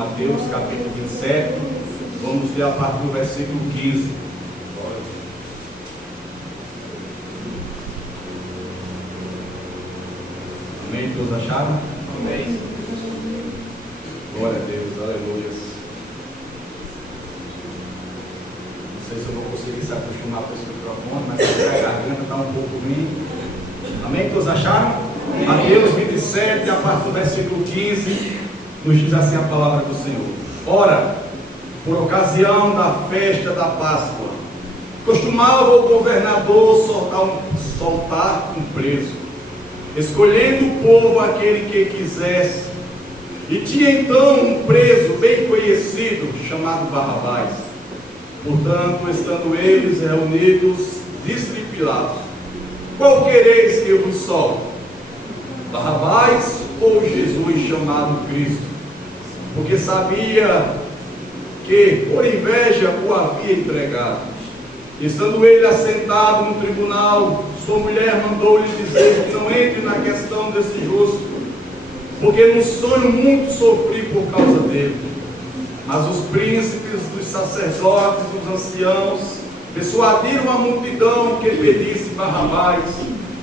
Mateus, capítulo 27. Vamos ler a partir do versículo 15. Amém? Todos acharam? Amém. Glória a Deus, aleluia. Não sei se eu vou conseguir se acostumar com esse microfone, mas a garganta está um pouco ruim. Amém? Todos acharam? Amém. Mateus 27, a partir do versículo 15, nos diz assim a palavra do Senhor. Ora, por ocasião da festa da Páscoa, costumava o governador soltar um preso, escolhendo o povo aquele que quisesse. E tinha então um preso bem conhecido, chamado Barrabás. Portanto, estando eles reunidos, disse-lhe Pilatos: qual quereis que eu vos solte? Barrabás ou Jesus chamado Cristo? Porque sabia que por inveja o havia entregado. Estando ele assentado no tribunal, sua mulher mandou-lhe dizer que não entre na questão desse justo, porque no sonho muito sofri por causa dele. Mas os príncipes dos sacerdotes, dos anciãos, persuadiram a multidão que pedisse Barrabás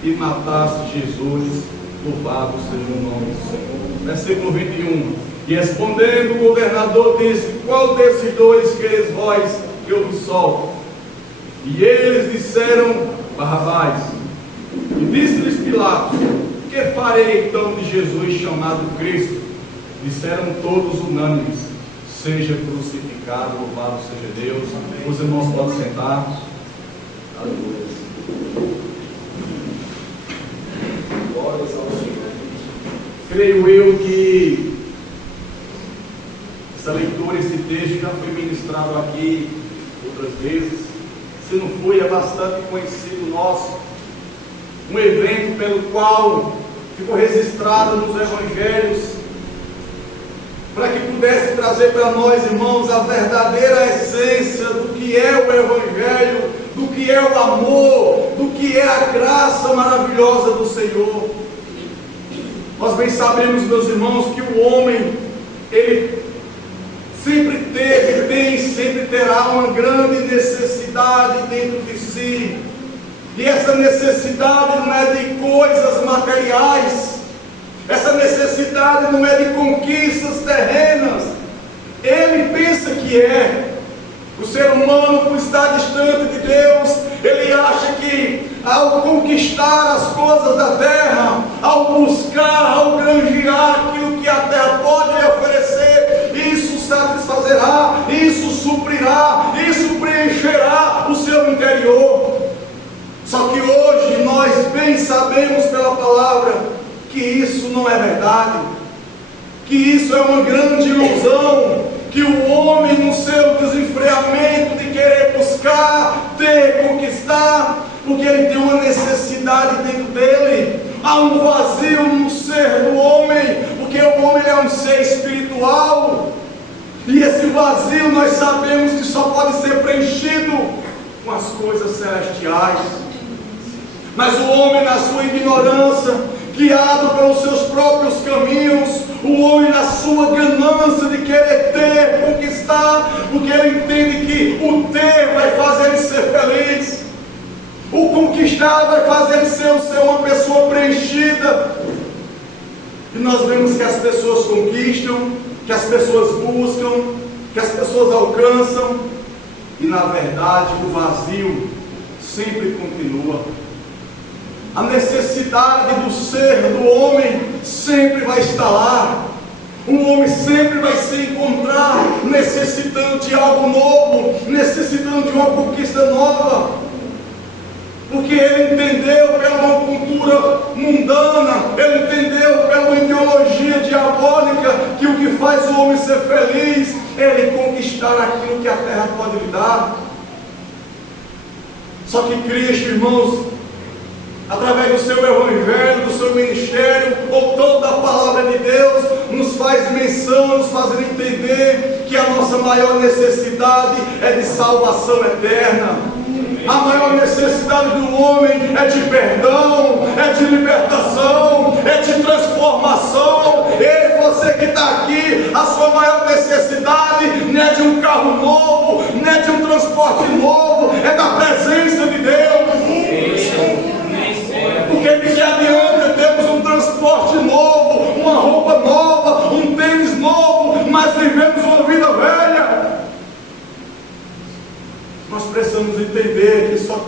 e matasse Jesus. Louvado seja o nome do Senhor. Versículo 21. E respondendo o governador disse: qual desses dois quereis vós que eu vos solte? E eles disseram: Barrabás. E disse-lhes Pilatos: que farei então de Jesus chamado Cristo? Disseram todos unânimes: seja crucificado. Louvado seja Deus. Amém. Os irmãos podem sentar. Aleluia. Glórias ao Senhor. Creio eu que essa leitura, esse texto já foi ministrado aqui outras vezes. Se não foi, é bastante conhecido nosso. Um evento pelo qual ficou registrado nos evangelhos, para que pudesse trazer para nós, irmãos, a verdadeira essência do que é o evangelho, do que é o amor, do que é a graça maravilhosa do Senhor. Nós bem sabemos, meus irmãos, que o homem, ele sempre teve, tem, sempre terá uma grande necessidade dentro de si. E essa necessidade não é de coisas materiais, essa necessidade não é de conquistas terrenas. Ele pensa que é. O ser humano, por estar distante de Deus, ele acha que ao conquistar as coisas da terra, ao buscar, ao granjear aquilo que a terra pode lhe oferecer, isso satisfazerá, isso suprirá, isso preencherá o seu interior. Só que hoje nós bem sabemos pela palavra que isso não é verdade, que isso é uma grande ilusão, que o homem no seu desenfreamento de querer buscar, ter, conquistar, porque ele tem uma necessidade dentro dele, há um vazio no ser do homem, porque o homem é um ser espiritual, e esse vazio nós sabemos que só pode ser preenchido com as coisas celestiais. Mas o homem, na sua ignorância, guiado pelos seus próprios caminhos, o homem na sua ganância de querer ter, conquistar, porque ele entende que o ter vai fazer ele ser feliz, o conquistar vai fazer ele ser uma pessoa preenchida. E nós vemos que as pessoas conquistam, que as pessoas buscam, que as pessoas alcançam, e na verdade o vazio sempre continua. A necessidade do ser do homem sempre vai estar lá. O homem sempre vai se encontrar necessitando de algo novo, necessitando de uma conquista nova, porque ele entendeu pela uma cultura mundana, ele entendeu pela uma ideologia diabólica que o que faz o homem ser feliz é ele conquistar aquilo que a terra pode lhe dar. Só que Cristo, irmãos, através do seu evangelho, do seu ministério, ou toda a palavra de Deus, nos faz menção, nos faz entender que a nossa maior necessidade é de salvação eterna. A maior necessidade do homem é de perdão, é de libertação, é de transformação. Ei, você que está aqui, a sua maior necessidade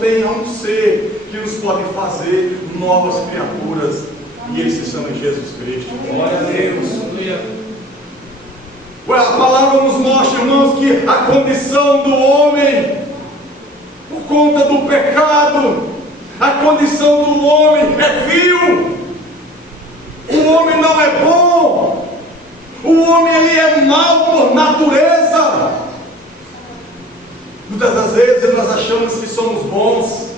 tem um ser que nos pode fazer novas criaturas, e Ele se chama Jesus Cristo. Glória a Deus. A palavra nos mostra, irmãos, que a condição do homem, por conta do pecado, a condição do homem é vil. O homem não é bom. O homem ele é mau por natureza. Muitas das vezes nós achamos que somos bons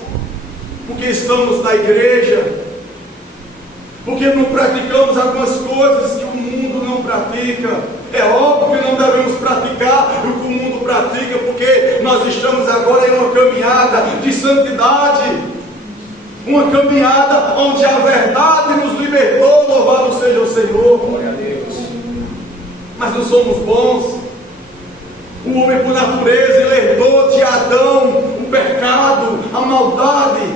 porque estamos na igreja, porque não praticamos algumas coisas que o mundo não pratica. É óbvio que não devemos praticar o que o mundo pratica, porque nós estamos agora em uma caminhada de santidade, uma caminhada onde a verdade nos libertou. Louvado seja o Senhor. Glória a Deus. Mas não somos bons. O homem por natureza ele herdou de Adão o pecado, a maldade.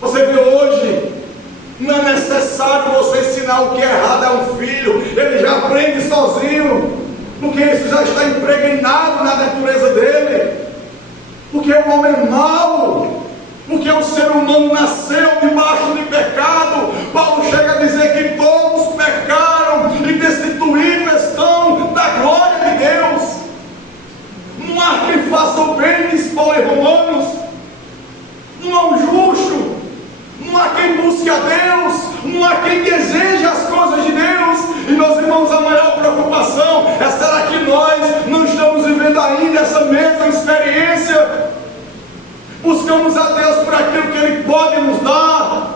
Você vê hoje, não é necessário você ensinar o que é errado a um filho, ele já aprende sozinho, porque isso já está impregnado na natureza dele. Porque o homem é mau, porque o ser humano nasceu debaixo de pecado. Paulo chega a dizer que todos pecaram e destituídos estão da glória de Deus. Não há quem faça o bem, diz Paulo em Romanos. Não há um justo. Não há quem busque a Deus. Não há quem deseje as coisas de Deus. E meus irmãos, a maior preocupação é: será que nós não estamos vivendo ainda essa mesma experiência? Buscamos a Deus por aquilo que Ele pode nos dar.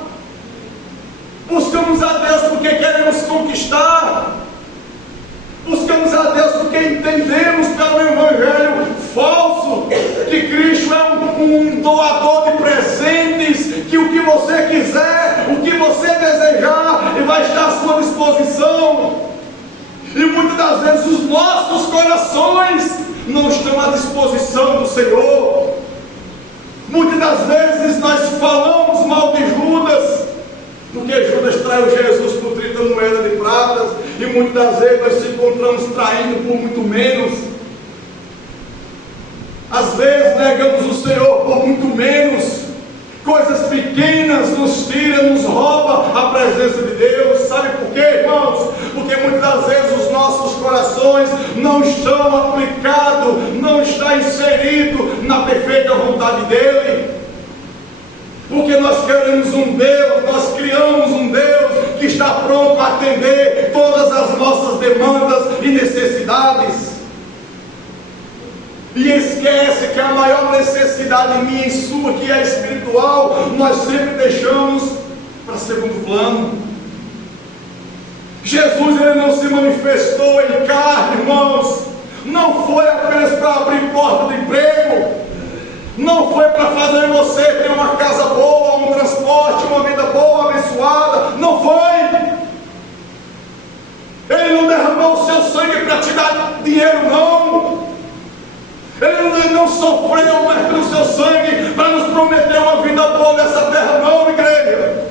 Buscamos a Deus porque queremos conquistar. Buscamos a Deus porque entendemos pelo Evangelho falso que Cristo é um doador de presentes, que o que você quiser, o que você desejar, Ele vai estar à sua disposição. E muitas das vezes os nossos corações não estão à disposição do Senhor. Muitas das vezes nós falamos mal de Judas, porque Judas traiu Jesus por 30 moedas de prata, e muitas das vezes nós se encontramos traindo por muito menos. Às vezes negamos o Senhor por muito menos. Coisas pequenas nos tiram, nos roubam a presença de Deus. Sabe por quê, irmãos? Porque muitas das vezes os nossos corações não estão aplicados, não está inserido na perfeita vontade dEle. Porque nós queremos um Deus, nós criamos um Deus que está pronto a atender todas as nossas demandas e necessidades. E esquece que a maior necessidade minha e sua, que é espiritual, nós sempre deixamos para segundo plano. Jesus ele não se manifestou em carne, irmãos. Não foi apenas para abrir porta de emprego. Não foi para fazer você ter uma casa boa, um transporte, uma vida boa, abençoada. Não foi. Ele não derramou o seu sangue para te dar dinheiro, não. Ele não sofreu pelo seu sangue para nos prometer uma vida boa nessa terra, não, igreja.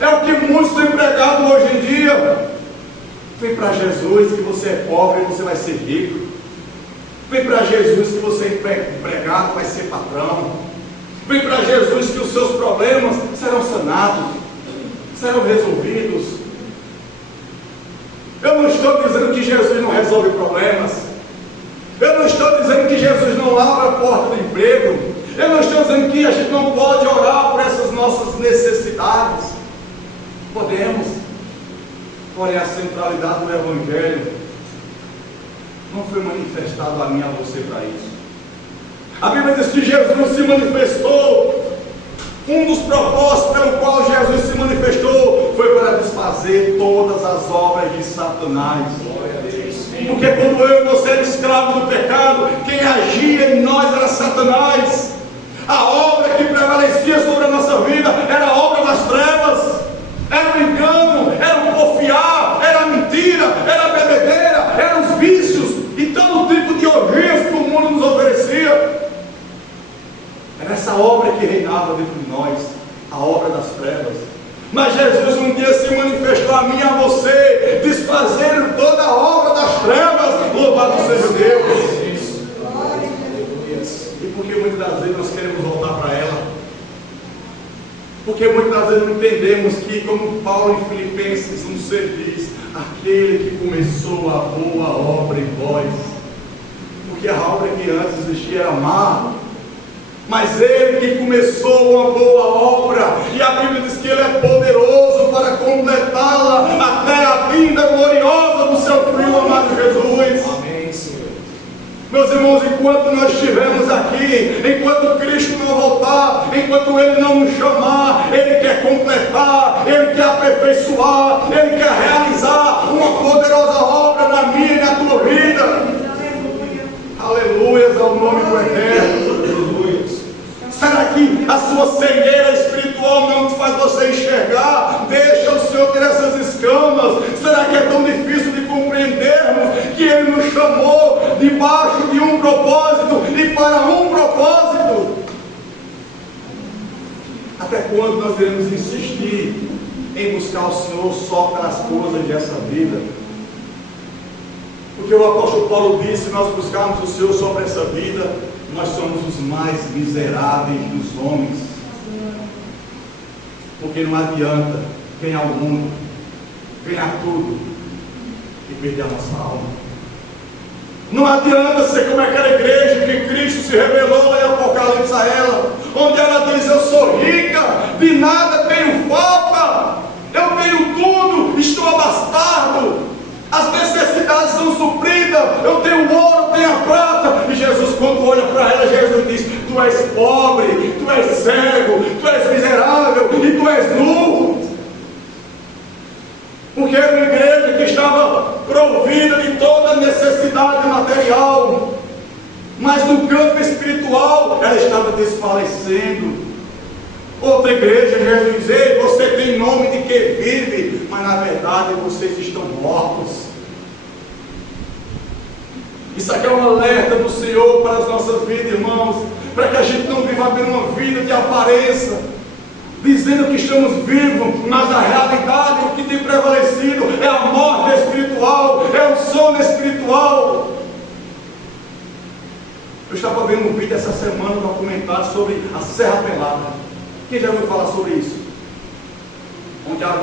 É o que muitos têm pregado hoje em dia. Vem para Jesus que você é pobre e você vai ser rico. Vem para Jesus que você é empregado, vai ser patrão. Vem para Jesus que os seus problemas serão sanados, serão resolvidos. Eu não estou dizendo que Jesus não resolve problemas. Eu não estou dizendo que Jesus não abre a porta do emprego. Eu não estou dizendo que a gente não pode orar por essas nossas necessidades. Podemos. Porém, a centralidade do Evangelho não foi manifestado a mim e a você para isso. A Bíblia diz que Jesus se manifestou. Um dos propósitos pelo qual Jesus se manifestou foi para desfazer todas as obras de Satanás. Porque quando eu e você era escravo do pecado, quem agia em nós era Satanás. A obra que prevalecia sobre a nossa vida era a obra das trevas. Era o engano, era o porfiar, era a mentira, era a bebedeira, eram os vícios e todo tipo de orgias que o mundo nos oferecia. Era essa obra que reinava dentro de nós, a obra das trevas. Mas Jesus um dia se manifestou a mim e a você, desfazendo toda a obra das trevas. Louvado seja Deus. E porque muitas das vezes nós queremos voltar para ela. Porque muitas das vezes não entendemos que, como Paulo em Filipenses 1,6 diz, aquele que começou a boa obra em vós. Porque a obra que antes existia era má. Mas ele que começou uma boa obra, e a Bíblia diz que ele é poderoso para completá-la até a vinda gloriosa do seu Filho amado Jesus. Amém, Senhor. Meus irmãos, enquanto nós estivermos aqui, enquanto Cristo não voltar, enquanto Ele não nos chamar, Ele quer completar, Ele quer aperfeiçoar, Ele quer realizar uma poderosa obra na minha e na tua vida. Aleluia ao nome do Eterno. Será que a sua cegueira espiritual não te faz você enxergar? Deixa o Senhor ter essas escamas. Será que é tão difícil de compreendermos que Ele nos chamou debaixo de um propósito e para um propósito? Até quando nós iremos insistir em buscar o Senhor só para as coisas dessa vida? Porque o apóstolo Paulo disse: nós buscarmos o Senhor só para essa vida, nós somos os mais miseráveis dos homens. Porque não adianta ganhar o mundo, ganhar tudo e perder a nossa alma. Não adianta ser como aquela igreja que Cristo se revelou lá em Apocalipse a ela, onde ela diz: eu sou rica, de nada tenho falta, eu tenho tudo, estou abastado, as necessidades são supridas, eu tenho ouro, tenho a prata. E Jesus, quando olha para ela, Jesus diz: tu és pobre, tu és cego, tu és miserável e tu és nu. Porque era uma igreja que estava provida de toda a necessidade material, mas no campo espiritual ela estava desfalecendo. Outra igreja, Jesus diz: ei, você tem nome de que vive, mas na verdade vocês estão mortos. Isso aqui é um alerta do Senhor para as nossas vidas, irmãos, para que a gente não viva apenas uma vida de aparência, dizendo que estamos vivos, mas na realidade o que tem prevalecido é a morte espiritual, é o sono espiritual. Eu estava vendo um vídeo essa semana, um documentário sobre a Serra Pelada. Quem já ouviu falar sobre isso? Onde era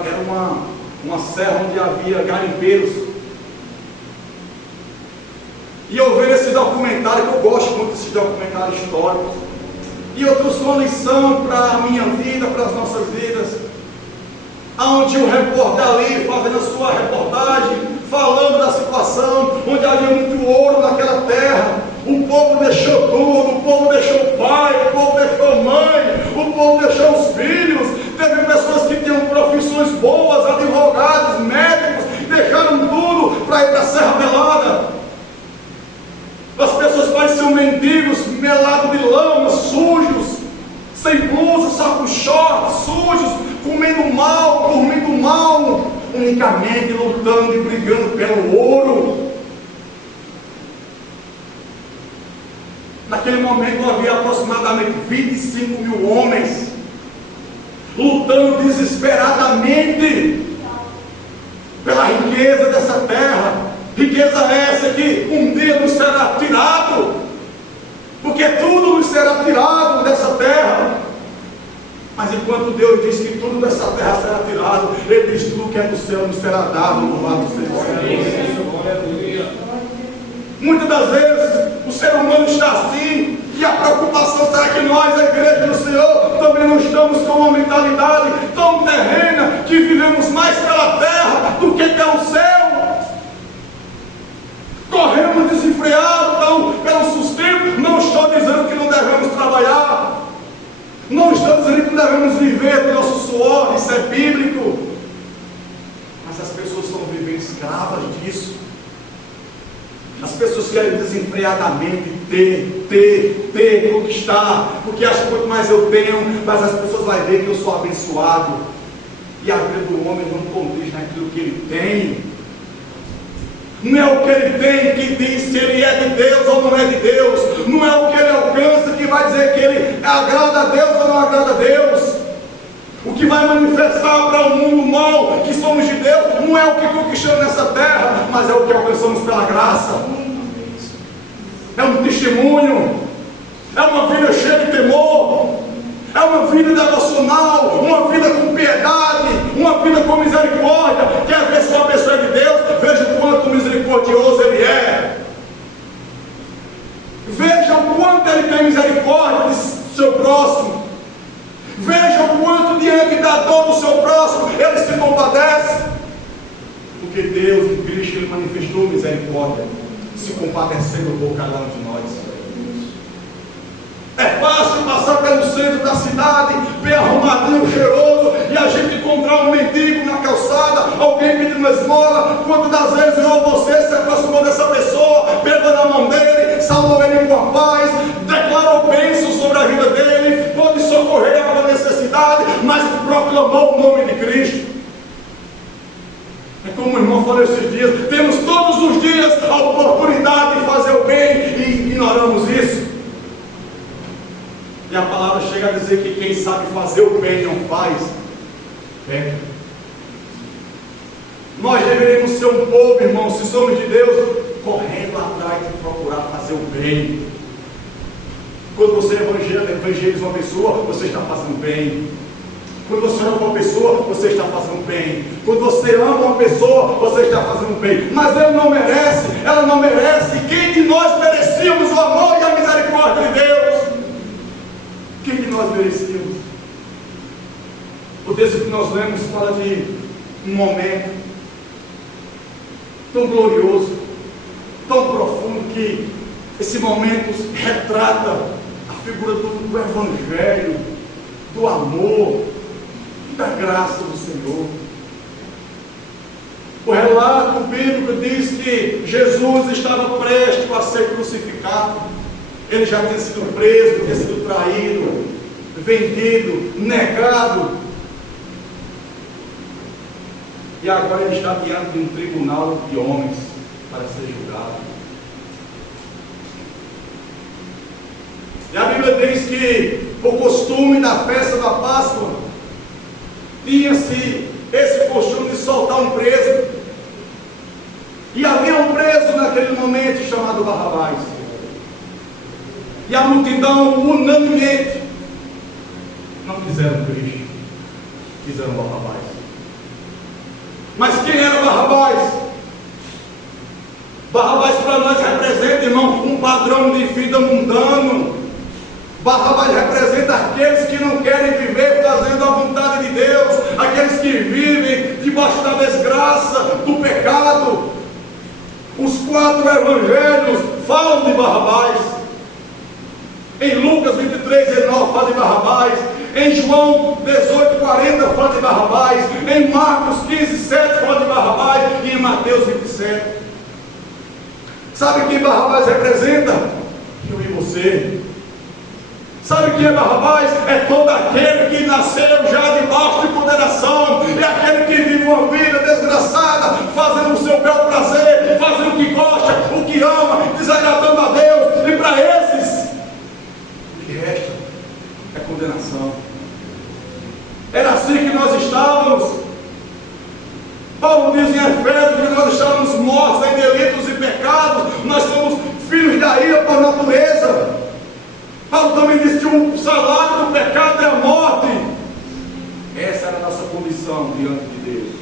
uma serra onde havia garimpeiros. E eu vejo esse documentário, que eu gosto muito desses documentários históricos, e eu trouxe uma lição para a minha vida, para as nossas vidas, onde o repórter ali, fazendo a sua reportagem, falando da situação, onde havia muito ouro naquela terra. O povo deixou tudo, o povo deixou o pai, o povo deixou a mãe, o povo deixou os filhos. Teve pessoas que tinham profissões boas, advogados, médicos, deixaram tudo para ir para a Serra Pelada. As pessoas pareciam mendigos, melados de lama, sujos, sem blusa, saco short, sujos, comendo mal, dormindo mal, unicamente lutando e brigando pelo ouro. Naquele momento havia aproximadamente 25 mil homens lutando desesperadamente pela riqueza dessa terra. Riqueza essa que um dia nos será tirado, porque tudo nos será tirado dessa terra. Mas enquanto Deus diz que tudo dessa terra será tirado, Ele diz: tudo que é do céu nos será dado. Louvado seja o Senhor. Muitas das vezes o ser humano está assim, e a preocupação será que nós, a igreja do Senhor, também não estamos com uma mentalidade tão terrena, que vivemos mais pela terra do que pelo céu. Corremos desenfreados pelo sustento. Não estou dizendo que não devemos trabalhar, não estou dizendo que não devemos viver do nosso suor, isso é bíblico, mas as pessoas estão vivendo escravas disso. As pessoas querem desenfreadamente ter, conquistar, porque acham que quanto mais eu tenho, mas as pessoas vão ver que eu sou abençoado, e a vida do homem não condiz naquilo que ele tem. Não é o que ele tem que diz se ele é de Deus ou não é de Deus. Não é o que ele alcança que vai dizer que ele agrada a Deus ou não agrada a Deus. O que vai manifestar para o mundo mal que somos de Deus não é o que conquistamos nessa terra, mas é o que alcançamos pela graça. É um testemunho. é uma vida cheia de temor, é uma vida devocional, uma vida com piedade, uma vida com misericórdia. Quer ver se uma pessoa é de Deus? Veja o quanto misericordioso ele é. Veja o quanto ele tem misericórdia do seu próximo. Veja o quanto diante da dor do seu próximo ele se compadece. Porque Deus em Cristo ele manifestou misericórdia, se compadecendo por cada um de nós. É fácil passar pelo centro da cidade, bem arrumadinho, cheiroso, e a gente encontrar um mendigo na calçada, alguém pedindo uma esmola. Quantas das vezes eu ou você se aproximou dessa pessoa, pegou na mão dele, saudou ele com a paz, declarou bênção sobre a vida dele, pôde socorrer a uma necessidade, mas proclamou o nome de Cristo. É como o irmão falou esses dias, temos todos os dias a oportunidade de fazer o bem e ignoramos isso. E a palavra chega a dizer que quem sabe fazer o bem e não faz, peca. Nós deveríamos ser um povo, irmão, se somos de Deus, correndo atrás de procurar fazer o bem. Quando você evangeliza uma pessoa, você está fazendo bem. Quando você ama uma pessoa, você está fazendo bem. Quando você ama uma pessoa, você está fazendo bem. Mas ele não merece, ela não merece. Quem de nós merecíamos o amor e a misericórdia de Deus? Quem de nós merecíamos? O texto que nós lemos fala de um momento tão glorioso, tão profundo, que esse momento retrata a figura do Evangelho, do amor, da graça do Senhor. O relato bíblico diz que Jesus estava prestes a ser crucificado. Ele já tinha sido preso, tinha sido traído, vendido, negado. E agora ele está diante de um tribunal de homens para ser julgado. E a Bíblia diz que o costume da festa da Páscoa tinha-se esse costume de soltar um preso. E havia um preso naquele momento chamado Barrabás. E a multidão unanimemente não quiseram Cristo, quiseram Barrabás. Mas quem era Barrabás? Barrabás para nós representa, irmão, um padrão de vida mundano. Barrabás representa aqueles que não querem viver fazendo a vontade de Deus, aqueles que vivem debaixo da desgraça, do pecado. Os 4 evangelhos falam de Barrabás. Em Lucas 23:19 fala de Barrabás. Em João 18:40 fala de Barrabás. Em Marcos 15:7 fala de Barrabás. E em Mateus 27. Sabe quem Barrabás representa? Eu e você. Sabe quem é Barrabás? É todo aquele que nasceu já debaixo de condenação. É aquele que vive uma vida desgraçada, fazendo o seu bel prazer, fazendo o que gosta, o que ama, desagradando a Deus. E para esses, o que resta é condenação. Era assim que nós estávamos. Paulo diz em Efésios que nós estávamos mortos em delitos e pecados. Nós somos filhos da ira por natureza. Paulo também disse que o salário do pecado é a morte. Essa era a nossa condição diante de Deus.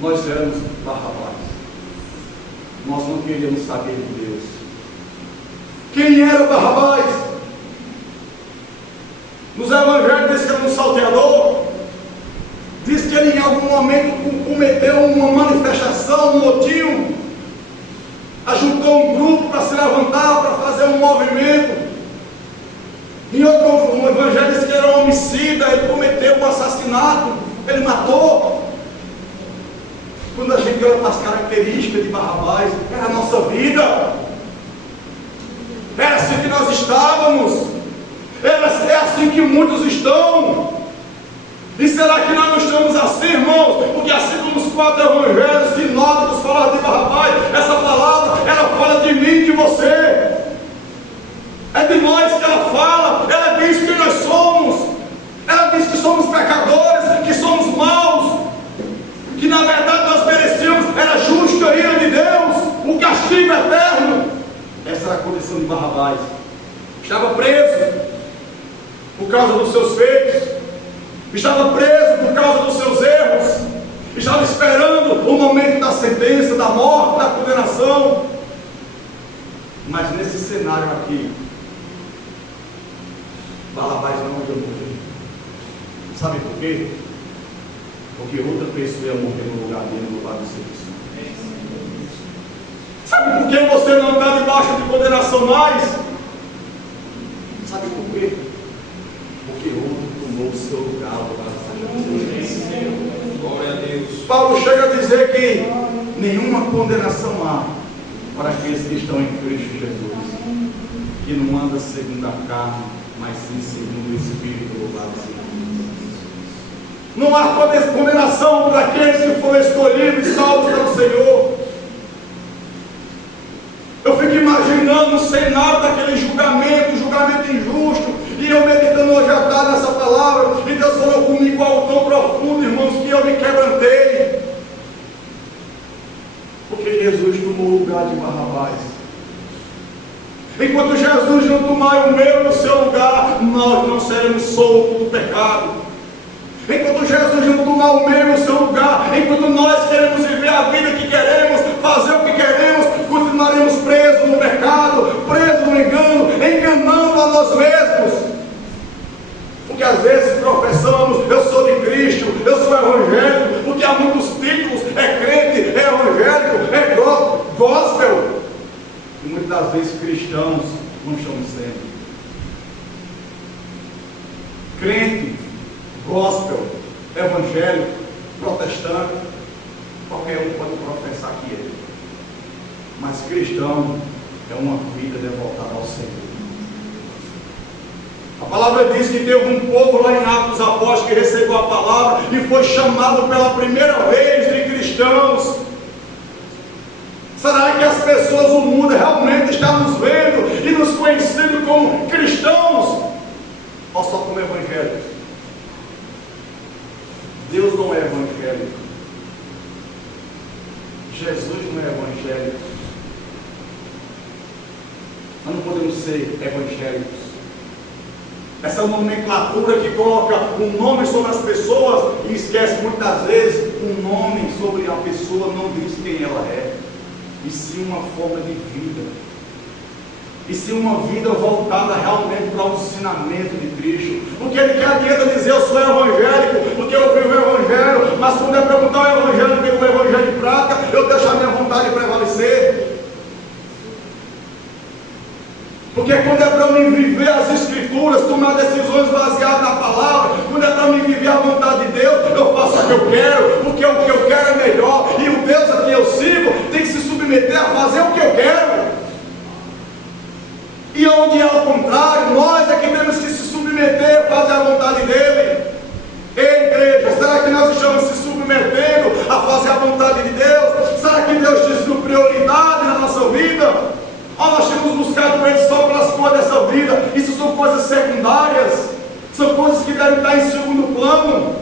Nós éramos Barrabás. Nós não queríamos saber de Deus. Quem era Barrabás? Nos evangelhos diz que era um salteador. Diz que ele em algum momento cometeu uma manifestação, um motim. Ajuntou um grupo para se levantar, para fazer um movimento. Em outro evangelho diz que era um homicida, ele cometeu um assassinato, ele matou. Quando a gente olha para as características de Barrabás, era a nossa vida. Era assim que nós estávamos. É assim que muitos estão. E será que nós não estamos assim, irmãos? Porque assim como os 4 evangelhos sinóticos falaram de Barrabás, essa palavra, ela fala de mim e de você. É de nós que ela fala. Ela diz que nós somos. Ela diz que somos pecadores, que somos maus, que na verdade nós merecíamos, era justo a ira de Deus, o castigo eterno. Essa era a condição de Barrabás. Estava por causa dos seus feitos, estava preso por causa dos seus erros, estava esperando o momento da sentença, da morte, da condenação. Mas nesse cenário aqui, Barrabás não ia morrer. Sabe por quê? Porque outra pessoa ia morrer no lugar dele, no lugar do serviço. Sabe por que você não está debaixo de condenação mais? Sabe por quê? Porque outro tomou o seu lugar. Glória a Deus. Paulo chega a dizer que nenhuma condenação há para aqueles que estão em Cristo Jesus, que não anda segundo a carne, mas sim segundo o Espírito. Louvado seja Deus. Não há condenação para aqueles que foram escolhidos e salvos pelo Senhor. Eu fico imaginando o cenário daquele julgamento injusto, e eu meditando hoje à tarde nessa palavra, e Deus falou comigo algo tão profundo, irmãos, que eu me quebrantei. Porque Jesus tomou o lugar de Barrabás. Enquanto Jesus não tomar o meu no seu lugar, nós não seremos soltos do pecado. Enquanto Jesus não tomar o meu no seu lugar, enquanto nós queremos viver a vida que queremos, fazer o que queremos, continuaremos presos no pecado, presos no engano, enganando a nós mesmos. Porque às vezes professamos, eu sou de Cristo, eu sou evangélico, porque há muitos títulos, é crente, é evangélico, é gospel. E muitas vezes cristãos não estamos sendo. Crente, gospel, evangélico, protestante, qualquer um pode professar que é. Mas cristão é uma vida devotada ao Senhor. A palavra diz que teve um povo lá em Atos dos Apóstolos que recebeu a palavra e foi chamado pela primeira vez de cristãos. Será que as pessoas do mundo realmente estão nos vendo e nos conhecendo como cristãos? Ou só como evangélicos? Deus não é evangélico. Jesus não é evangélico. Nós não podemos ser evangélicos. Essa nomenclatura que coloca um nome sobre as pessoas e esquece muitas vezes um nome sobre a pessoa, não diz quem ela é, e sim uma forma de vida, e sim uma vida voltada realmente para o ensinamento de Cristo. Porque ele quer adianta dizer eu sou evangélico, porque eu vivo o evangelho, mas quando é perguntar o evangelho pelo evangelho de prática, eu deixo a minha vontade prevalecer. Porque quando é para mim viver as Escrituras, tomar decisões baseadas na palavra, quando é para mim viver a vontade de Deus, eu faço o que eu quero, porque o que eu quero é melhor, e o Deus a quem eu sigo tem que se submeter a fazer o que eu quero. E onde é o contrário, nós é que temos que se submeter a fazer a vontade dEle. Ei, igreja, será que nós estamos se submetendo a fazer a vontade de Deus? Será que Deus diz com prioridade na nossa vida? Ou nós temos buscado Ele só pelas coisas dessa vida? Isso são coisas secundárias, são coisas que devem estar em segundo plano.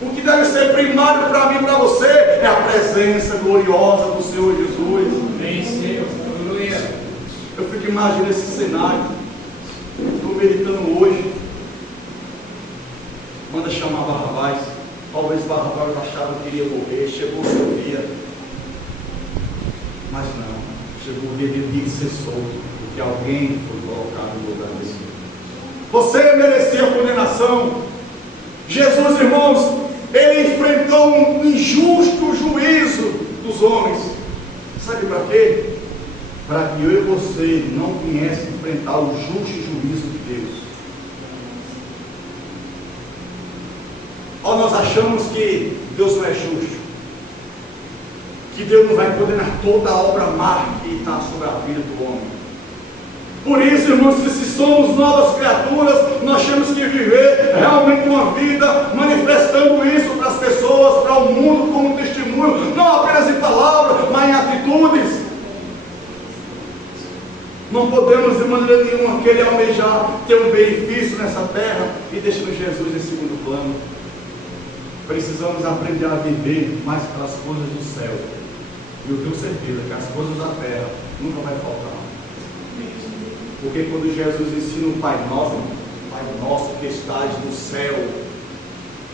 O que deve ser primário para mim e para você é a presença gloriosa do Senhor Jesus. Amém, Senhor. Aleluia. Eu fico imaginando esse cenário. Estou meditando hoje. Manda chamar Barrabás. Talvez Barrabás achava que iria morrer. Chegou o seu dia. Mas não. Chegou o dia de ser solto, porque alguém foi colocado no lugar dele. Você merecia condenação. Jesus, irmãos, ele enfrentou um injusto juízo dos homens. Sabe para quê? Para que eu e você não viesse enfrentar o justo juízo de Deus. Ou nós achamos que Deus não é justo, que Deus não vai condenar toda a obra má que está sobre a vida do homem. Por isso, irmãos, se somos novas criaturas, nós temos que viver realmente uma vida manifestando isso para as pessoas, para o mundo, como um testemunho, não apenas em palavras, mas em atitudes. Não podemos de maneira nenhuma querer almejar ter um benefício nessa terra e deixando Jesus em segundo plano. Precisamos aprender a viver mais para as coisas do céu. E eu tenho certeza que as coisas da terra nunca vai faltar. Porque quando Jesus ensina o Pai Nosso, Pai Nosso que estás no céu.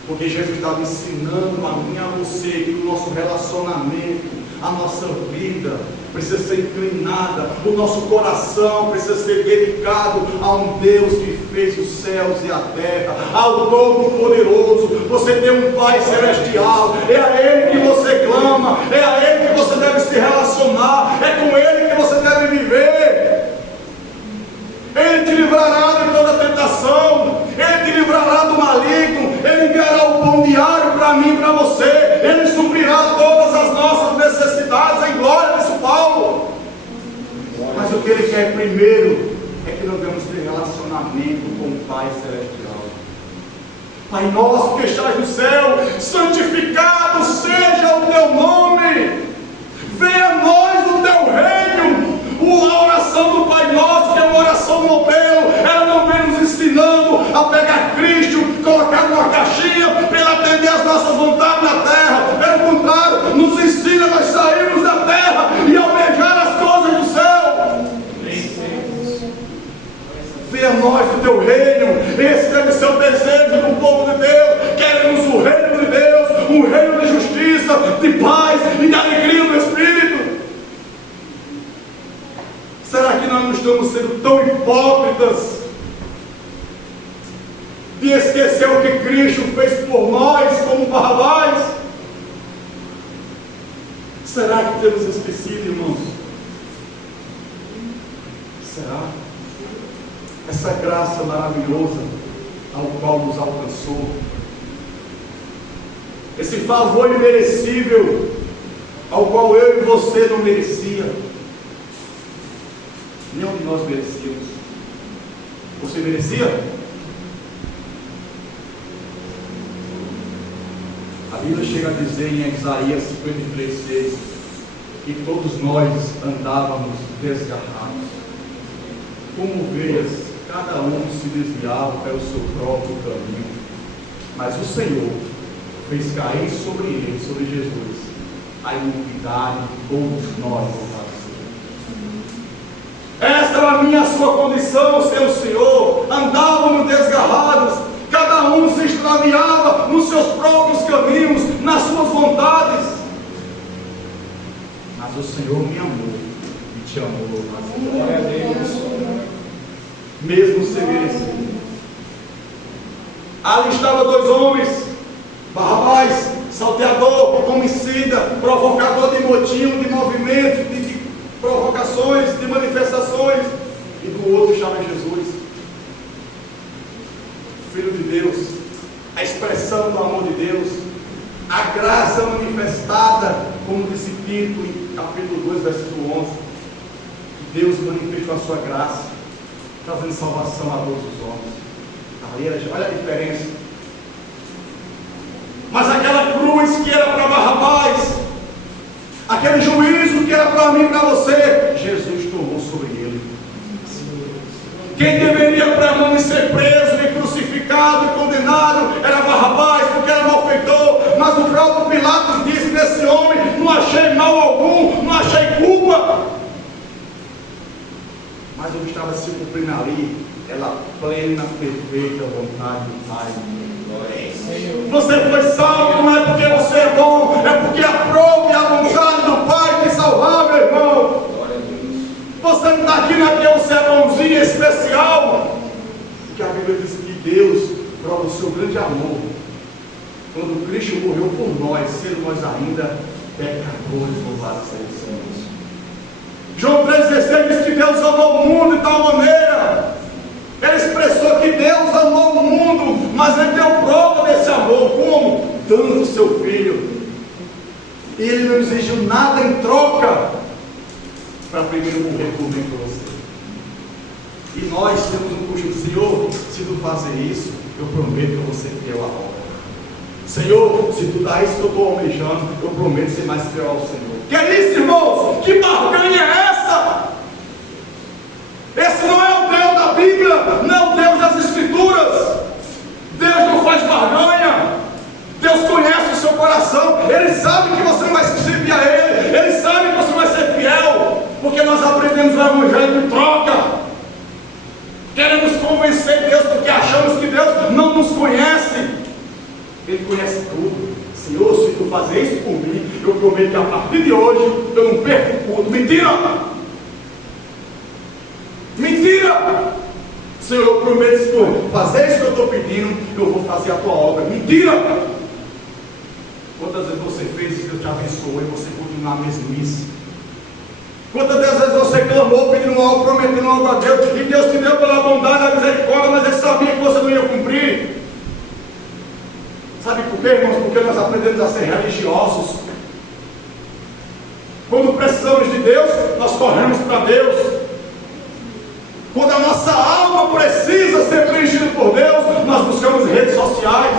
Porque Jesus estava ensinando a mim e a você que o nosso relacionamento, a nossa vida precisa ser inclinada, o nosso coração precisa ser dedicado a um Deus que fez os céus e a terra, ao Todo-Poderoso. Você tem um Pai Celestial, é a Ele que você clama, é a Ele que você deve se relacionar, é com Ele que você deve viver. Ele te livrará de toda tentação, Ele te livrará do maligno, Ele enviará o pão diário para mim e para você, Ele suprirá todas as nossas necessidades, em glória, disse Paulo. Mas o que Ele quer primeiro é que nós devemos ter relacionamento com o Pai Celestial. Pai nosso que estás no céu, santificado seja o teu nome, venha a nós o teu reino. A oração do Pai Nosso, que é uma oração modelo, ela não vem nos ensinando a pegar Cristo, colocar numa caixinha para Ele atender as nossas vontades na terra. Pelo contrário, nos ensina a nós sairmos da terra e almejar as coisas do céu. Venha a nós o teu reino. Esse deve ser o desejo do povo de Deus. Queremos o reino de Deus, um reino de justiça, de paz e de alegria no Espírito. Será que nós não estamos sendo tão hipócritas de esquecer o que Cristo fez por nós como Barrabás? Será que temos esquecido, irmãos? Será? Essa graça maravilhosa ao qual nos alcançou, esse favor imerecível ao qual eu e você não merecia. Nenhum de nós merecíamos. Você merecia? A Bíblia chega a dizer em Isaías 53:6 que todos nós andávamos desgarrados, como ovelhas, cada um se desviava pelo seu próprio caminho, mas o Senhor fez cair sobre ele, sobre Jesus, a iniquidade de todos nós. Esta era a minha e a sua condição sem o Senhor. Andávamos desgarrados, cada um se extraviava nos seus próprios caminhos, nas suas vontades. Mas o Senhor me amou e te amou. Glória a Deus. Mesmo sem merecer. Ali estavam dois homens, Barrabás, salteador, homicida, provocador de motim, de movimento, de provocações, de manifestações, e do outro chama Jesus, Filho de Deus, a expressão do amor de Deus, a graça manifestada, como disse Tito em capítulo 2, versículo 11, que Deus manifestou a sua graça, trazendo salvação a todos os homens. Olha a diferença. Mas aquela cruz que era para Barrabás, aquele juízo que era para mim e para você, Jesus tomou sobre ele. Quem deveria permanecer preso e crucificado e condenado era Barrabás, porque era malfeitor. Mas o próprio Pilatos disse desse homem: não achei mal algum, não achei culpa. Mas o que estava se cumprindo ali era a plena, perfeita vontade do Pai. Você foi salvo não é porque você é bom, é porque aprove a vontade do Pai te salvar, meu irmão. Você não está aqui não é porque você é bonzinho, especial. Porque a Bíblia diz que Deus prova o seu grande amor quando Cristo morreu por nós, sendo nós ainda pecadores. Louvado seja o Senhor. João 3,16 diz que Deus amou o mundo de tal maneira. Ele expressou que Deus amou o mundo, mas Ele deu prova desse amor. Como? Dando o seu Filho. E Ele não exigiu nada em troca para primeiro morrer por mim e por você. E nós temos um custo do Senhor. Se tu fazer isso, eu prometo que eu vou ser fiel à obra. Senhor, se tu dá isso que eu estou almejando, eu prometo ser mais fiel ao Senhor. Que é isso, irmãos? Que barganha é essa? Esse não é o Deus da Bíblia, não é o Deus das Escrituras. Deus não faz barganha. Deus conhece o seu coração. Ele sabe que você não vai se servir a Ele. Ele sabe que você vai ser fiel. Porque nós aprendemos o Evangelho de troca. Queremos convencer Deus porque achamos que Deus não nos conhece. Ele conhece tudo. Senhor, se tu fazer isso por mim, eu prometo que a partir de hoje eu não perco o culto. Mentira! Mentira! Senhor, eu prometo que se tu fazer isso que eu estou pedindo, eu vou fazer a tua obra. Mentira! Quantas vezes você fez isso, Deus te abençoou e você continua na mesmice? Quantas vezes você clamou, pedindo algo, prometendo algo a Deus, e Deus te deu pela bondade, a misericórdia, mas Ele sabia que você não ia cumprir? Sabe por quê, irmãos? Porque nós aprendemos a ser religiosos. Quando precisamos de Deus, nós corremos para Deus. Quando a nossa alma precisa ser preenchida por Deus, nós buscamos redes sociais,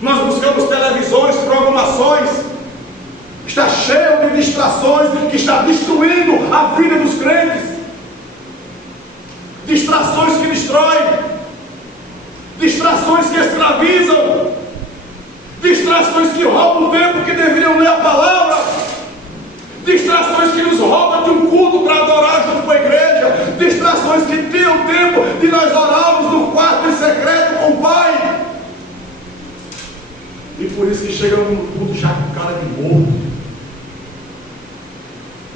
nós buscamos televisões, programações. Está cheio de distrações que está destruindo a vida dos crentes. Distrações que destroem, distrações que escravizam, distrações que roubam o tempo que deveriam ler a palavra, distrações que nos roubam de um culto para adorar junto com a igreja, distrações que tiram o tempo de nós orarmos no quarto em secreto com o Pai. E por isso que chegamos no culto já com cara de morto.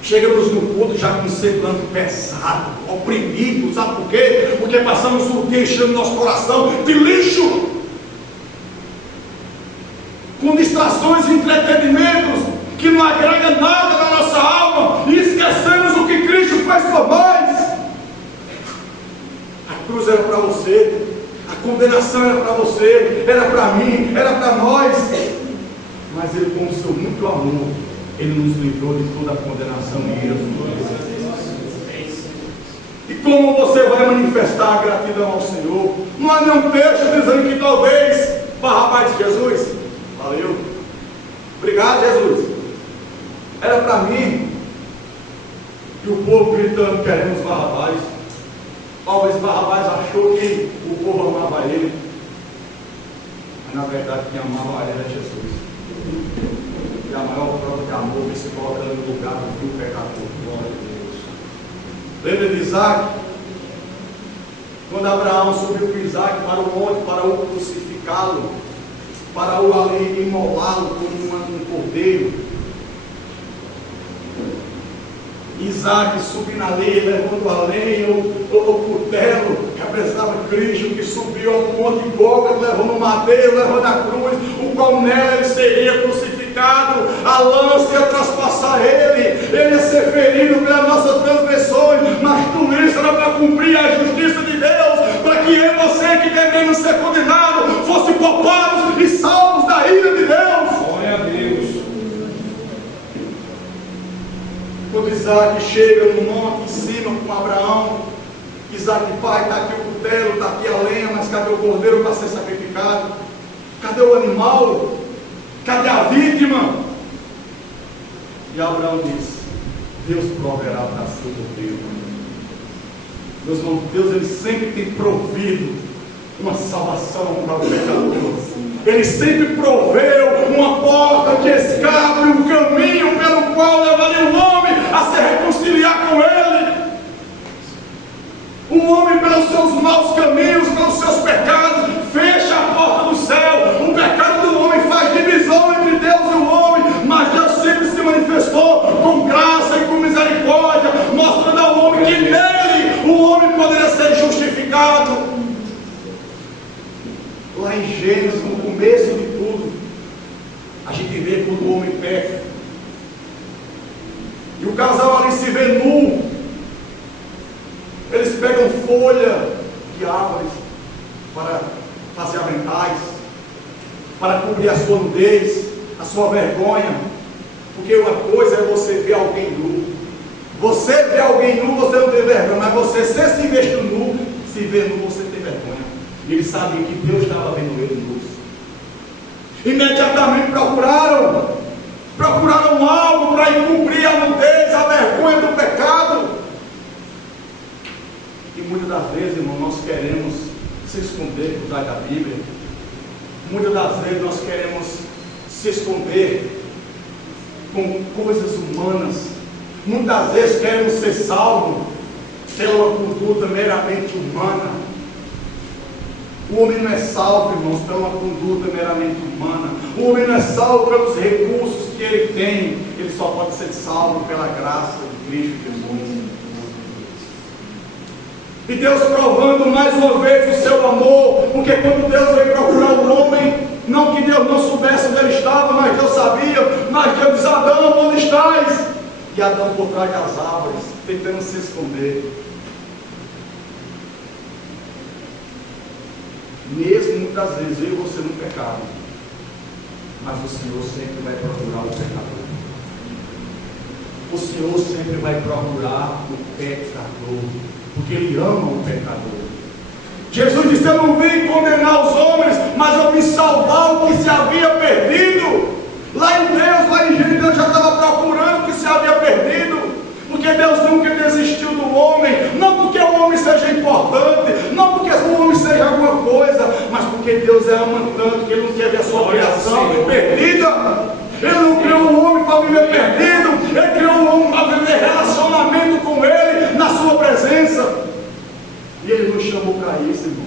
Chegamos no culto já com semblante pesado, oprimido, sabe por quê? Porque passamos o dia enchendo nosso coração de lixo, com distrações e entretenimentos que não agrega nada na nossa alma, e esquecemos o que Cristo faz por nós. A cruz era para você, a condenação era para você, era para mim, era para nós, mas Ele, com o seu muito amor, Ele nos livrou de toda a condenação e ira. E como você vai manifestar a gratidão ao Senhor? Não há nenhum texto dizendo que talvez Barrabás disse: Jesus, valeu, obrigado, Jesus, era para mim. E o povo gritando: queremos Barrabás. Talvez Barrabás achou que o povo amava ele, mas na verdade quem amava ele era Jesus. E a maior prova de amor se colocando no lugar do pecador. Glória a Deus. Lembra de Isaac? Quando Abraão subiu com Isaac para o monte para o crucificá-lo, para o ali imolá-lo como um cordeiro. Isaac subindo ali, levando a lenha, o cutelo, representava Cristo, que subiu ao monte Gólgota, levando o madeiro, levando a cruz, o qual nela ele seria crucificado, a lança ia traspassar ele ia ser ferido pelas nossas transgressões, mas tudo isso era para cumprir a justiça de Deus, para que eu e você, que devemos ser condenados, fosse poupados e salvos da ira de Deus. Glória a Deus. Quando Isaac chega no monte em cima com Abraão, Isaac: pai, está aqui o cutelo, está aqui a lenha, mas cadê o cordeiro para ser sacrificado? Cadê o animal? Cadê a vítima? E Abraão diz: Deus proverá para seu cordeiro. Meus irmãos, Deus, Ele sempre tem provido uma salvação para o pecador. Ele sempre proveu uma porta de escape, um caminho pelo qual levaria o homem a se reconciliar com Ele. O homem, pelos seus maus caminhos, pelos seus pecados, fecha a porta do céu. O pecado do homem faz divisão entre Deus e o homem, mas Deus sempre se manifestou com graça e com misericórdia, mostrando ao homem que nele o homem poderia ser justificado. Lá em Gênesis, no começo de tudo, a gente vê quando o homem peca e o casal ali se vê nu. Eles pegam folha de árvores para fazer aventais, para cobrir a sua nudez, a sua vergonha. Porque uma coisa é você ver alguém nu. Você vê alguém nu, você não tem vergonha, mas você, se vestir nu, se vê nu, você tem vergonha. E eles sabiam que Deus estava vendo ele nus. Imediatamente procuraram algo para encobrir a nudez, a vergonha do pecado. E muitas das vezes, irmão, nós queremos se esconder por trás da Bíblia. Muitas das vezes nós queremos se esconder com coisas humanas. Muitas vezes queremos ser salvos pela uma conduta meramente humana. O homem não é salvo, irmãos, pela uma conduta meramente humana. O homem não é salvo pelos recursos que ele tem. Ele só pode ser salvo pela graça de Cristo Jesus. E Deus provando mais uma vez o seu amor, porque quando Deus veio procurar o homem, não que Deus não soubesse onde ele estava, mas Deus sabia, mas Deus disse: Adão, onde estás? E Adão por trás das árvores, tentando se esconder. Mesmo muitas vezes eu e você no pecado, mas o Senhor sempre vai procurar o pecador. O Senhor sempre vai procurar o pecador, porque Ele ama o pecador. Jesus disse: eu não vim condenar os homens, mas eu vim salvar o que se havia perdido. Lá em Gênesis, Deus já estava procurando o que se havia perdido. Porque Deus nunca desistiu do homem, não porque o homem seja importante, não porque o homem seja alguma coisa, mas porque Deus é amante tanto que Ele não quer ver a sua criação perdida. Ele não criou o homem para viver perdido, Ele criou o homem para viver relacionamento com Ele, na sua presença. E Ele nos chamou para isso, irmão.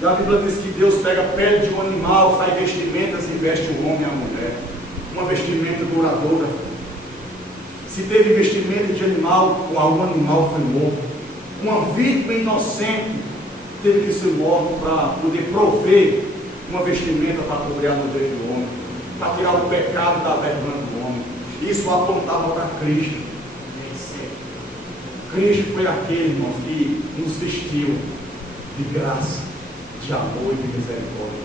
E a Bíblia diz que Deus pega a pele de um animal, faz vestimentas e veste o homem e a mulher. Uma vestimenta duradoura. Se teve vestimenta de animal, algum animal foi morto. Uma vítima inocente teve que ser morta para poder prover uma vestimenta para cobrir a nudez do homem, para tirar o pecado da vergonha do homem. Isso apontava para Cristo. Cristo foi aquele, irmãos, que nos vestiu de graça, de amor e de misericórdia.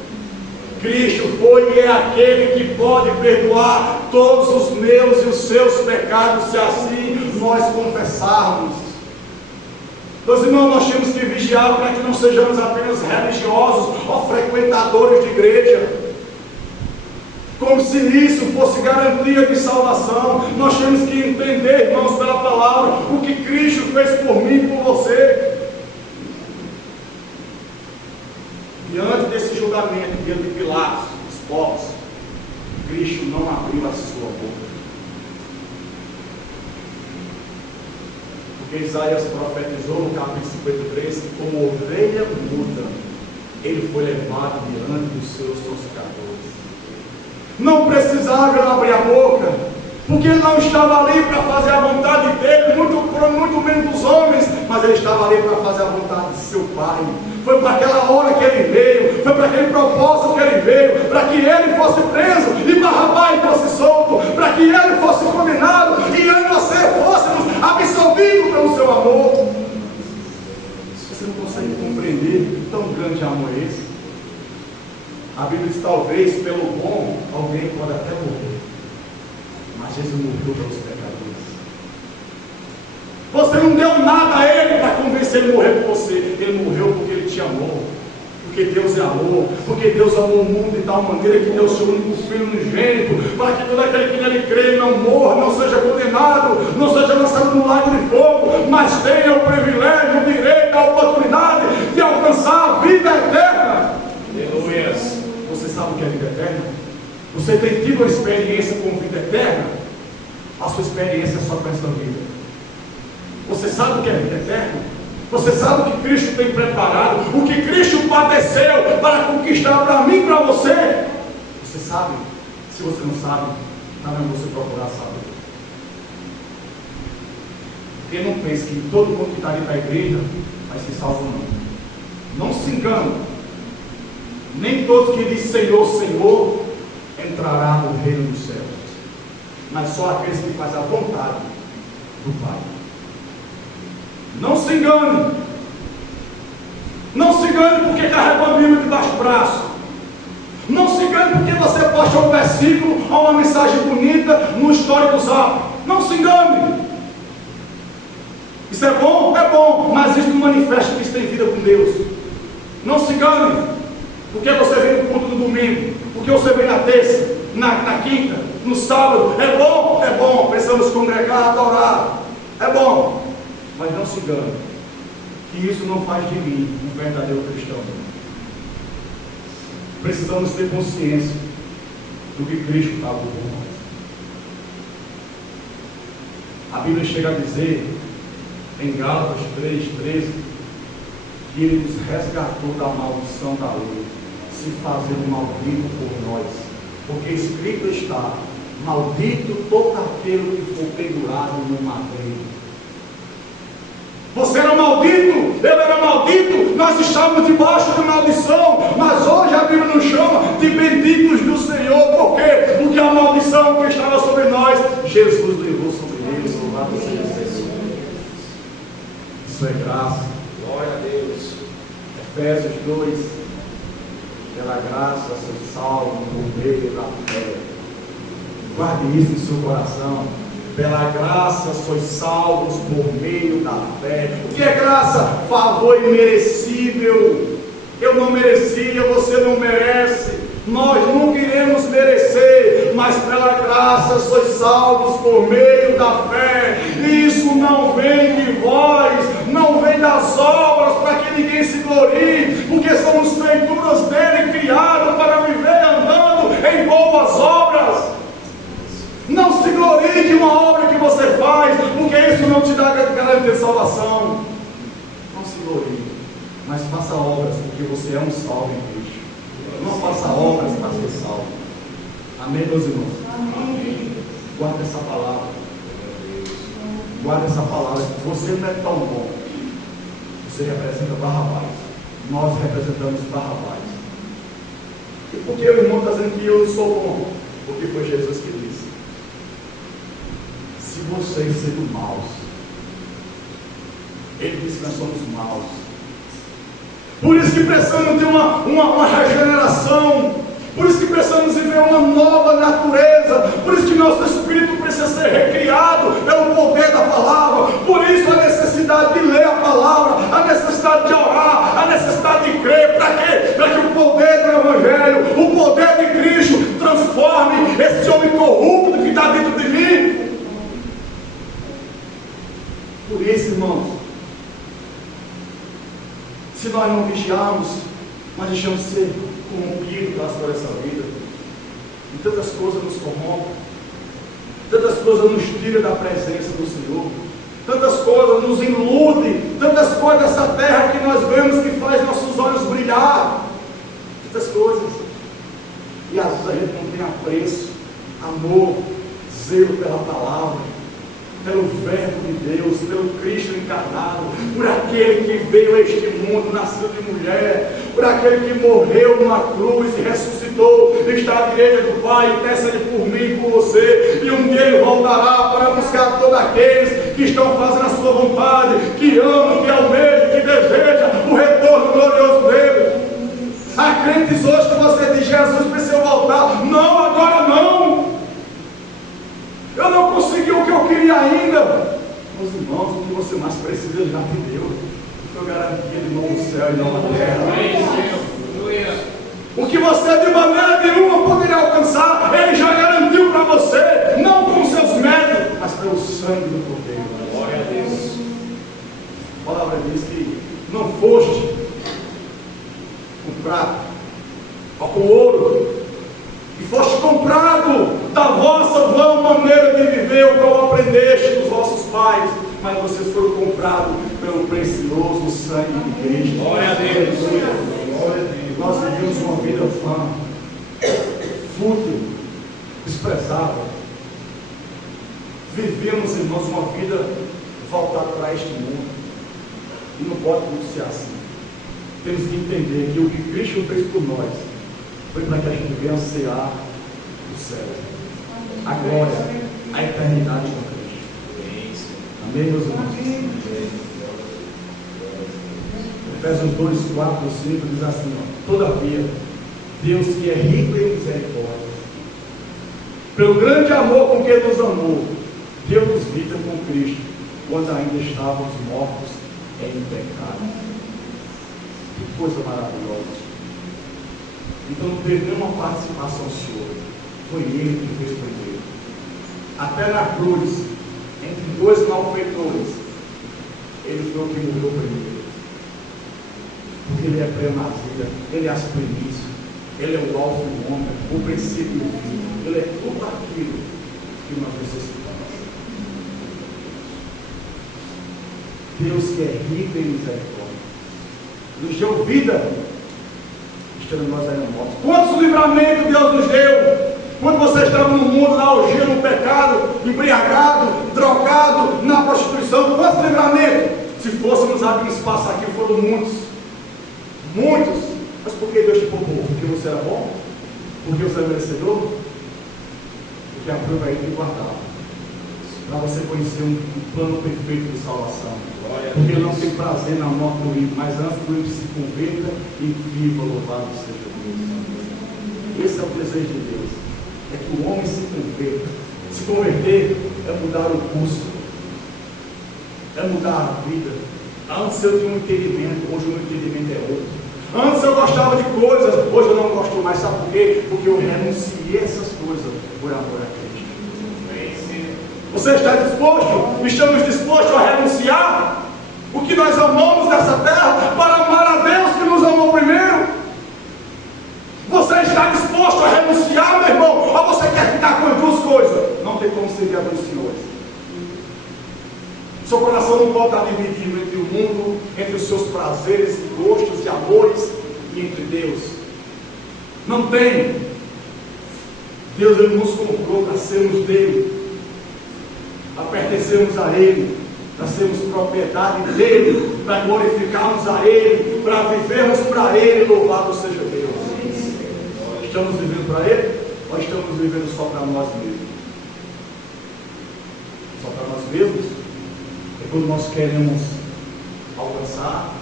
Cristo foi e é aquele que pode perdoar todos os meus e os seus pecados, se assim nós confessarmos. Meus irmãos, nós temos que vigiar para que não sejamos apenas religiosos ou frequentadores de igreja, como se isso fosse garantia de salvação. Nós temos que entender, irmãos, pela palavra, o que Cristo fez por mim e por você. Diante desse julgamento, diante de Pilatos, dos povos, Cristo não abriu a sua boca. Porque Isaías profetizou no capítulo 53 que, como ovelha muda, ele foi levado diante dos seus tosqueadores. Não precisava abrir a boca, porque ele não estava ali para fazer a vontade dele, muito menos dos homens, mas ele estava ali para fazer a vontade de seu Pai. Foi para aquela hora que ele veio, foi para aquele propósito que ele veio, para que ele fosse preso e Barrabás fosse solto, para que ele fosse condenado e eu e você fôssemos absolvidos pelo seu amor. Você não consegue compreender tão grande amor é esse? A Bíblia diz: talvez pelo bom alguém pode até morrer, mas Jesus morreu pelos pecadores. Você não deu nada a Ele para convencer Ele a morrer por você. Ele morreu porque Ele te amou, porque Deus é amor, porque Deus amou o mundo de tal maneira que deu seu único Filho unigênito, para que todo aquele que nele crê não morra, não seja condenado, não seja lançado no lago de fogo, mas tenha o privilégio, o direito, a oportunidade de alcançar a vida eterna. Aleluia. Você sabe o que é vida eterna? Você tem tido uma experiência com vida eterna? A sua experiência é só com esta vida. Você sabe o que é vida eterna? Você sabe o que Cristo tem preparado? O que Cristo padeceu para conquistar para mim e para você? Você sabe? Se você não sabe, está na você procurar saber. Porque não pense que todo mundo que está ali para a igreja vai ser salvo, não. Não se engane. Nem todos que dizem Senhor, Senhor entrará no reino dos céus, mas só aqueles que fazem a vontade do Pai. Não se engane. Não se engane porque carrega a Bíblia debaixo do braço. Não se engane porque você posta um versículo ou uma mensagem bonita no histórico do Zap. Não se engane. Isso é bom, mas isso não manifesta que isso tem vida com Deus. Não se engane. Porque você vem no culto do domingo, porque você vem na terça, na quinta, no sábado. É bom, precisamos congregar, adorar. É bom, mas não se engane, que isso não faz de mim um verdadeiro cristão. Precisamos ter consciência do que Cristo pagou por nós. A Bíblia chega a dizer, em Gálatas 3:13, E Ele nos resgatou da maldição da lei, se fazendo maldito por nós. Porque escrito está: maldito todo aquele que for pendurado no madeiro. Você era maldito, eu era maldito, nós estávamos debaixo de maldição, mas hoje a Bíblia nos chama de benditos do Senhor. Por quê? Porque a maldição que estava sobre nós, Jesus levou sobre eles. Louvado seja o Senhor. Isso é graça. Glória a Deus. Efésios 2: pela graça sois salvos por meio da fé. Guarde isso em seu coração. Pela graça sois salvos por meio da fé. O que é graça? Favor imerecível. Eu não merecia, você não merece. Nós não queremos merecer, mas pela graça sois salvos por meio da fé. E isso não vem de vós, não vem das obras, para que ninguém se glorie, porque somos feituras dele, criados para viver andando em boas obras. Não se glorie de uma obra que você faz, porque isso não te dá garantia de salvação. Não se glorie, mas faça obras, porque você é um salvo em Cristo. Não faça obras para ser salvo. Amém, meus irmãos? Amém. Guarda essa palavra. Guarda essa palavra. Você não é tão bom. Você representa Barrabás. Nós representamos Barrabás. E por que o irmão está dizendo que eu não sou bom? Porque foi Jesus que disse: se vocês sendo maus, Ele disse que nós somos maus. Por isso que precisamos de uma regeneração. Por isso que precisamos viver uma nova natureza. Por isso que nosso espírito precisa ser recriado pelo poder da palavra. Por isso a necessidade de ler a palavra, a necessidade de orar, a necessidade de crer. Para quê? Para que o poder do Evangelho, o poder de Cristo transforme esse homem corrupto que está dentro de mim. Por isso, irmãos, se nós não vigiarmos, nós deixamos de ser corrompidos por essa vida. E tantas coisas nos corrompem, tantas coisas nos tiram da presença do Senhor, tantas coisas nos iludem, tantas coisas dessa terra que nós vemos que faz nossos olhos brilhar, tantas coisas. E às vezes a gente não tem apreço, amor, zelo pela palavra, pelo verbo de Deus, pelo Cristo encarnado, por aquele que veio a este mundo, nasceu de mulher, por aquele que morreu numa cruz e ressuscitou, está à direita do Pai, intercede por mim e por você, e um dia Ele voltará para buscar todos aqueles que estão fazendo a sua vontade, que amam, que almejam, que desejam o retorno glorioso dele. Há crentes hoje que você diz: Jesus precisa voltar. Não, agora não. Eu não consegui o que eu queria ainda. Meus irmãos, o que você mais precisa já te deu. Foi garantia de novo céu e nova terra. O que você de maneira nenhuma poderia alcançar, Ele já garantiu para você. Não com seus méritos, mas pelo sangue do Cordeiro. Glória a Deus. A palavra diz que não foste com prata ou com ouro, e foste comprado da vossa vã maneira de viver, o qual aprendeste dos vossos pais, mas vocês foram comprados pelo precioso sangue de Cristo. Glória a Deus. Glória a Deus. Nós vivemos uma vida vã, fútil, desprezável. Vivemos, irmãos, uma vida voltada para este mundo, e não pode muito ser assim. Temos que entender que o que Cristo fez por nós foi para que a gente venha ansiar o céu, a glória, a eternidade com Cristo. Amém, meus irmãos? Efésios 2, 4, 5 diz assim: todavia, Deus que é rico em misericórdia, pelo grande amor com que nos amou, deu-nos vida com Cristo, quando ainda estávamos mortos em pecado. Que coisa maravilhosa. Então não teve nenhuma participação sua, foi Ele que fez primeiro. Até na cruz, entre dois malfeitores, Ele foi o que morreu primeiro. Porque Ele é a primazia, Ele é as primícias, Ele é o alfa e o ômega, o princípio e o fim. Ele é tudo aquilo que nós necessitamos. Deus que é rico em misericórdia. nos deu vida, estando nós ainda mortos. Quantos livramentos Deus nos deu? Quando você estava no mundo, na algia, no pecado, embriagado, drogado, na prostituição, quantos livramentos? Se fôssemos abrir espaço aqui, foram muitos. Muitos. Mas por que Deus te poupou? Porque você era bom? Porque você era merecedor? Porque abriu para ele e guardava. Para você conhecer um plano perfeito de salvação. Porque Ele não tem prazer na morte do ímpio, mas antes do ímpio se converta e viva, louvado seja Deus. Esse é o desejo de Deus. É que o homem se converta. Se converter é mudar o curso, é mudar a vida. Antes eu tinha um entendimento, hoje o meu entendimento é outro. Antes eu gostava de coisas, hoje eu não gosto mais. Sabe por quê? Porque eu renunciei a essas coisas por amor a Cristo. Você está disposto? Estamos dispostos a renunciar o que nós amamos nessa terra para amar a Deus que nos amou primeiro? Você está disposto a renunciar, meu irmão? Ou você quer ficar com as duas coisas? Não tem como servir a dois senhores. Seu coração não pode estar dividido entre o mundo, entre os seus prazeres e gostos e amores e entre Deus. Não tem. Deus Ele nos comprou para sermos dele, para pertencermos a Ele, para sermos propriedade dele, para glorificarmos a Ele, para vivermos para Ele. Louvado seja Deus. Estamos vivendo para Ele ou estamos vivendo só para nós mesmos? Só para nós mesmos? É quando nós queremos alcançar.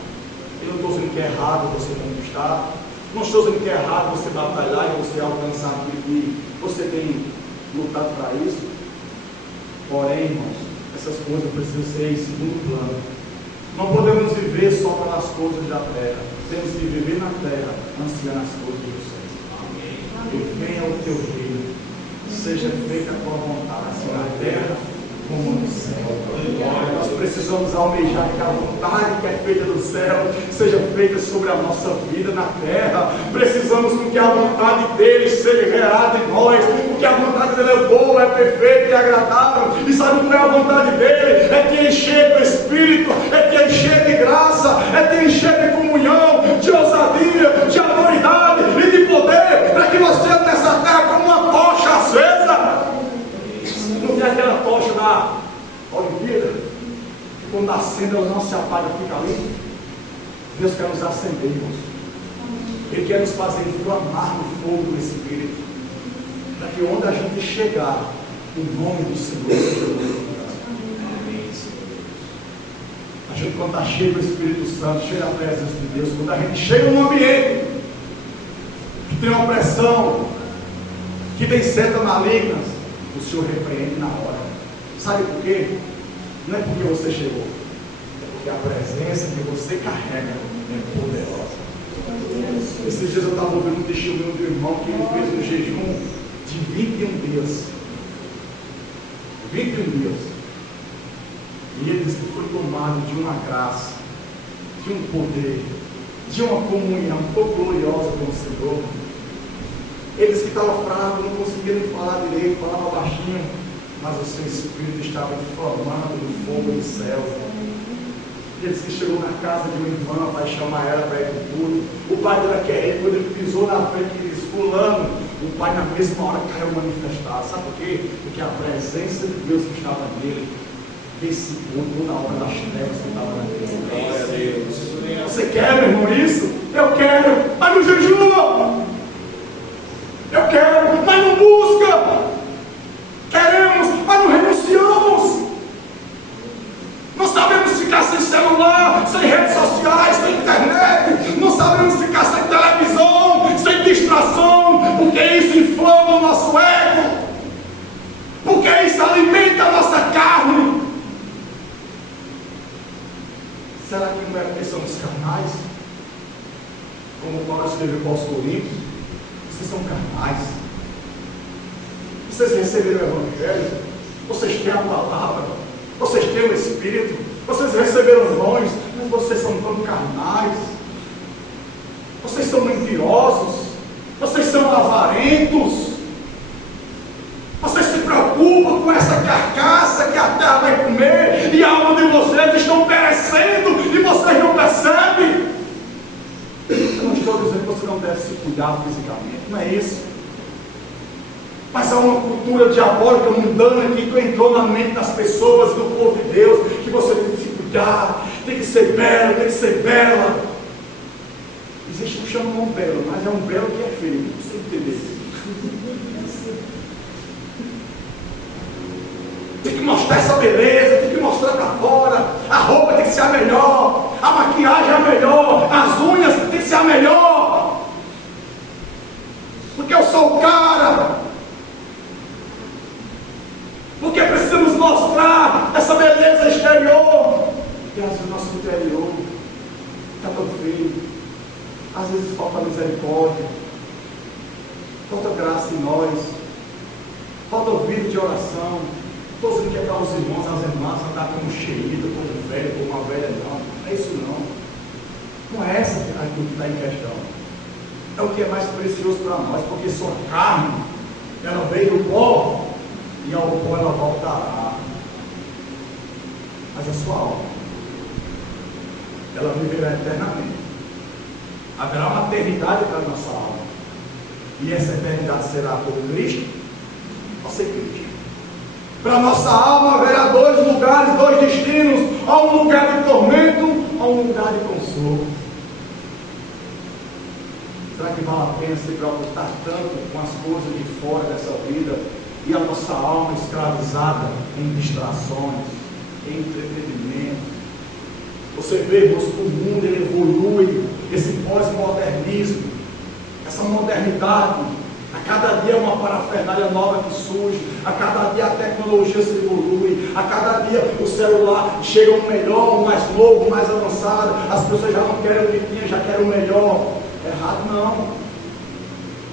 Eu não estou dizendo que é errado você conquistar, não estou dizendo que é errado você batalhar e você alcançar aquilo que você tem lutado para isso. Porém, irmãos, essas coisas precisam ser em segundo plano. Não podemos viver só pelas coisas da terra. Temos que viver na terra, ansiando as coisas do céu. Que venha o teu reino, seja feita a tua vontade, assim na terra como no céu. Nós precisamos almejar que a vontade que é feita no céu seja feita sobre a nossa vida na terra. Precisamos que a vontade dele seja gerada em nós, porque a vontade dele é boa, é perfeita e agradável. E sabe qual é a vontade dele? É te encher do Espírito, é te encher de graça, é te encher de comunhão, de ousadia, de autoridade e de poder, para que nós sejamos nessa terra como uma tocha acesa. Não tem aquela tocha da Olimpíada, que quando acende ela não se apaga, fica ali. Deus quer nos acender, irmãos. Ele quer nos fazer inflamar no fogo do Espírito, para que onde a gente chegar, o nome do Senhor seja glorificado. A gente, quando está cheio do Espírito Santo, cheio da presença de Deus, quando a gente chega num ambiente que tem uma pressão, que tem setas malignas, o Senhor repreende na hora. Sabe por quê? Não é porque você chegou, é porque a presença que você carrega é poderosa. Esses dias eu estava ouvindo um testemunho do irmão que ele fez um jejum de 21 dias. 21 dias. E ele disse que foi tomado de uma graça, de um poder, de uma comunhão tão gloriosa com o Senhor. Ele disse que estava fraco, não conseguia nem falar direito, falava baixinho, mas o seu espírito estava inflamado no fogo do céu. Ele disse que chegou na casa de uma irmã, vai chamar ela para ir para o culto. O pai dela quer ir, quando ele pisou na frente, ele disse: fulano. O pai na mesma hora caiu manifestado. Sabe por quê? Porque a presença de Deus que estava nele dissipou toda a obra das trevas que estava naquele. Glória a Deus. Você quer, meu irmão, isso? Eu quero, mas não jejua. Eu quero, mas não busca. Queremos, mas não renunciamos. Não sabemos ficar sem celular, sem redes sociais, sem internet. Não sabemos ficar sem televisão, sem distração, porque isso inflama o nosso ego, porque isso alimenta a nossa carne. Será que não é porque somos carnais? Como Paulo escreveu para os Coríntios, vocês são carnais. Vocês receberam o Evangelho, vocês têm a palavra, vocês têm o Espírito, vocês receberam os dons, mas vocês são tão carnais, vocês são mentirosos, vocês são avarentos, vocês se preocupam com essa carcaça que a terra vai comer, e a alma de vocês estão perecendo, e vocês não percebem. você não deve se cuidar fisicamente. Não é isso. Mas há uma cultura diabólica, mundana, que entrou na mente das pessoas, do povo de Deus, que você tem que se cuidar, tem que ser belo, tem que ser bela. Existe um chama um belo, mas é um belo que é feio. Não precisa entender isso. Tem que mostrar essa beleza, tem que mostrar para fora. A roupa tem que ser a melhor, a maquiagem é a melhor, as unhas tem que ser a melhor. Porque eu sou o cara. Porque precisamos mostrar essa beleza exterior. E às vezes o nosso interior está tão feio. Às vezes falta misericórdia, falta graça em nós, falta ouvido de oração. Estou dizendo que é para os irmãos, as irmãs andar como cheída, como um velho, como uma velha, não. Não é isso não. Não é essa aquilo que está em questão. É o que é mais precioso para nós, porque sua carne, ela veio do pó, e ao pó ela voltará. Mas a sua alma, ela viverá eternamente. Haverá uma eternidade para a nossa alma. E essa eternidade será por Cristo ou sem Cristo. Para a nossa alma haverá dois lugares, dois destinos. Há um lugar de tormento, há um lugar de consolo. Será que vale a pena se preocupar tanto com as coisas de fora dessa vida e a nossa alma escravizada em distrações, em entretenimento? Você vê, irmãos, que o mundo ele evolui, esse pós-modernismo, essa modernidade, a cada dia é uma parafernália nova que surge, a cada dia a tecnologia se evolui, a cada dia o celular chega um melhor, um mais novo, mais avançado, as pessoas já não querem o que tinha, já querem o melhor. Errado não,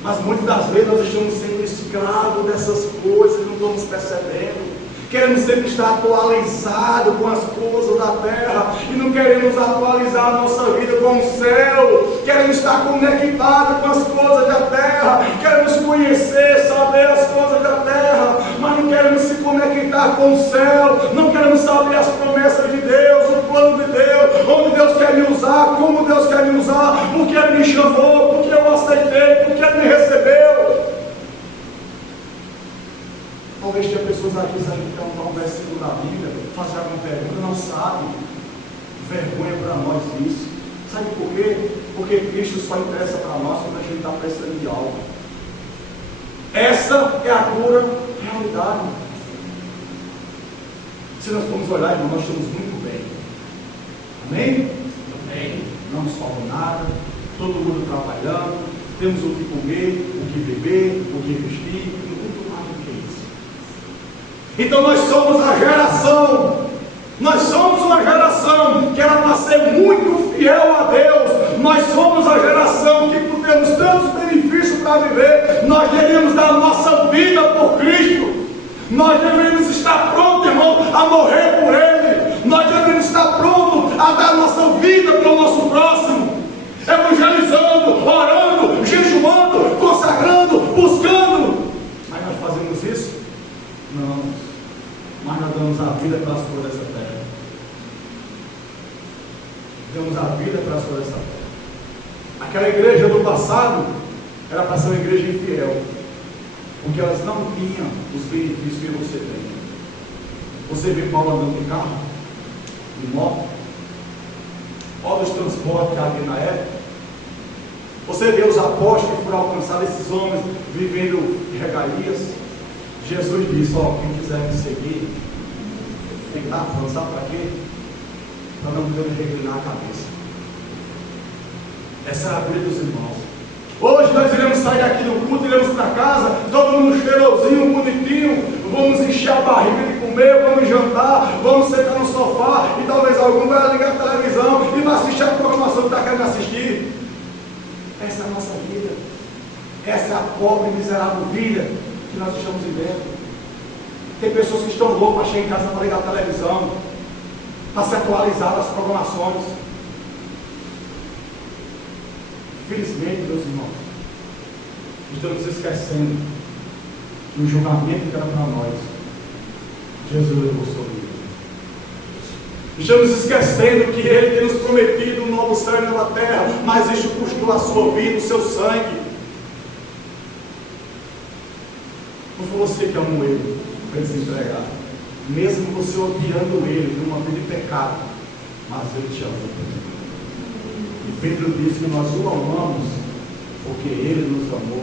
mas muitas das vezes nós estamos sendo escravos dessas coisas e não estamos percebendo. Queremos sempre estar atualizados com as coisas da terra e não queremos atualizar a nossa vida com o céu. Queremos estar conectados com as coisas da terra, queremos conhecer, saber as coisas da terra, mas não queremos se conectar com o céu, não queremos saber as promessas de Deus, o plano de Deus, onde Deus quer me usar, como Deus quer me usar, porque Ele me chamou, porque eu aceitei, porque Ele me recebeu. Talvez tenha pessoas aqui, se a gente perguntar um versículo da Bíblia, fazer alguma pergunta, não sabe. Vergonha para nós isso. Sabe por quê? Porque Cristo só interessa para nós quando a gente está precisando de algo. Essa é a pura realidade. Se nós formos olhar, irmão, nós estamos muito bem. Amém? Amém. Não nos falta nada, todo mundo trabalhando, temos o que comer, o que beber, o que vestir, muito mais do que isso. Então nós somos a geração, nós somos uma geração que era para ser muito fiel a Deus. Nós somos a geração que, por termos tantos benefícios para viver, nós deveríamos dar a nossa vida por Cristo. Nós deveríamos estar prontos, irmão, a morrer por Ele. Nós deveríamos estar prontos a dar a nossa vida para o nosso próximo, evangelizando, orando, jejuando, consagrando, buscando. Mas nós fazemos isso? Não. Mas nós damos a vida para as coisas dessa terra. Damos a vida para as coisas dessa terra. Aquela igreja do passado era para ser uma igreja infiel, porque elas não tinham os benefícios que você tem. Você vê Paulo andando de carro, de moto, olha os transportes que havia na época. Você vê os apóstolos que foram alcançados, esses homens vivendo regalias. Jesus disse: ó, quem quiser me seguir, tem que estar pronto, sabe para quê? Para não poder reclinar a cabeça. Essa é a vida dos irmãos. Hoje nós iremos sair daqui do culto, iremos para casa, todo mundo cheirosinho, bonitinho, vamos encher a barriga de comer, vamos jantar, vamos sentar no sofá e talvez algum vai ligar a televisão e vai assistir a programação que está querendo assistir. Essa é a nossa vida. Essa é a pobre e miserável vida que nós estamos vivendo. Tem pessoas que estão loucas para chegar em casa para ligar a televisão, para se atualizar das programações. Infelizmente, meus irmãos, estamos esquecendo que o julgamento que era para nós, Jesus levou sobre ele. Estamos esquecendo que Ele tem nos prometido um novo céu e nova terra, mas isso custou a sua vida, o seu sangue. Não foi você que amou Ele para Ele se entregar, mesmo você odiando Ele numa vida de pecado, mas Ele te ama. E Pedro diz que nós o amamos porque Ele nos amou.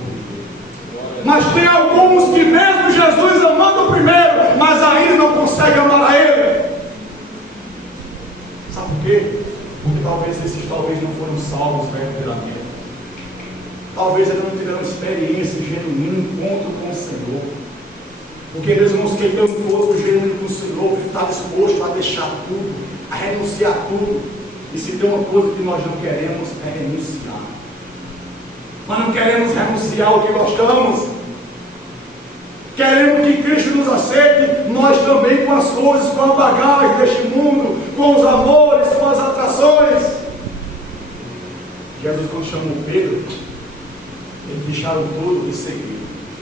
Mas tem alguns que mesmo Jesus amando primeiro, mas ainda não conseguem amar a Ele. Sabe por quê? Porque talvez esses não foram salvos verdadeiramente. Talvez eles não tiveram experiência genuína, encontro com o Senhor. Porque eles não que tem um encontro genuíno com o Senhor, está disposto a deixar tudo, a renunciar tudo. E se tem uma coisa que nós não queremos é renunciar. Nós não queremos renunciar ao que gostamos. Queremos que Cristo nos aceite, nós também com as coisas, com a bagagem deste mundo, com os amores, com as atrações. Jesus, quando chamou Pedro, eles deixaram tudo e seguiram.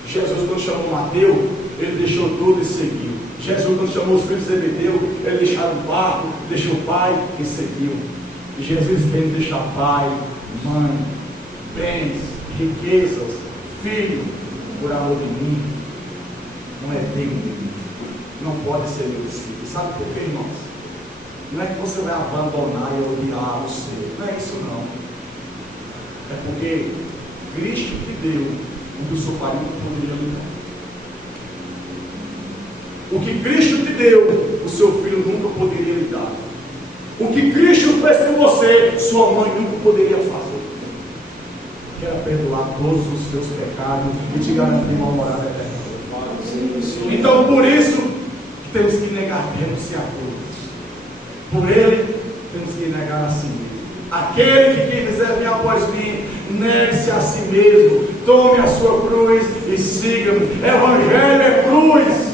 Jesus, quando chamou Mateus, ele deixou tudo e seguiu. Jesus, quando chamou os filhos de Zebedeu, ele deixaram o barco, deixou o pai e seguiu. E Jesus veio deixar pai, mãe, bens, riquezas, filho, por amor de mim. Não é bem comigo. Não pode ser meu discípulo. Sabe por quê, irmãos? Não é que você vai abandonar e odiar o seu. Não é isso não. É porque Cristo te deu o que o seu pai não poderia lhe dar. O que Cristo te deu, o seu filho nunca poderia lhe dar. O que Cristo fez por você, sua mãe nunca poderia fazer. Quero perdoar todos os seus pecados e te garantir uma morada eterna. Então, por isso, temos que negar, renunciar a todos. Por Ele, temos que negar a si mesmo. Aquele que quiser vir após mim, negue-se a si mesmo, tome a sua cruz e siga-me. Evangelho é cruz.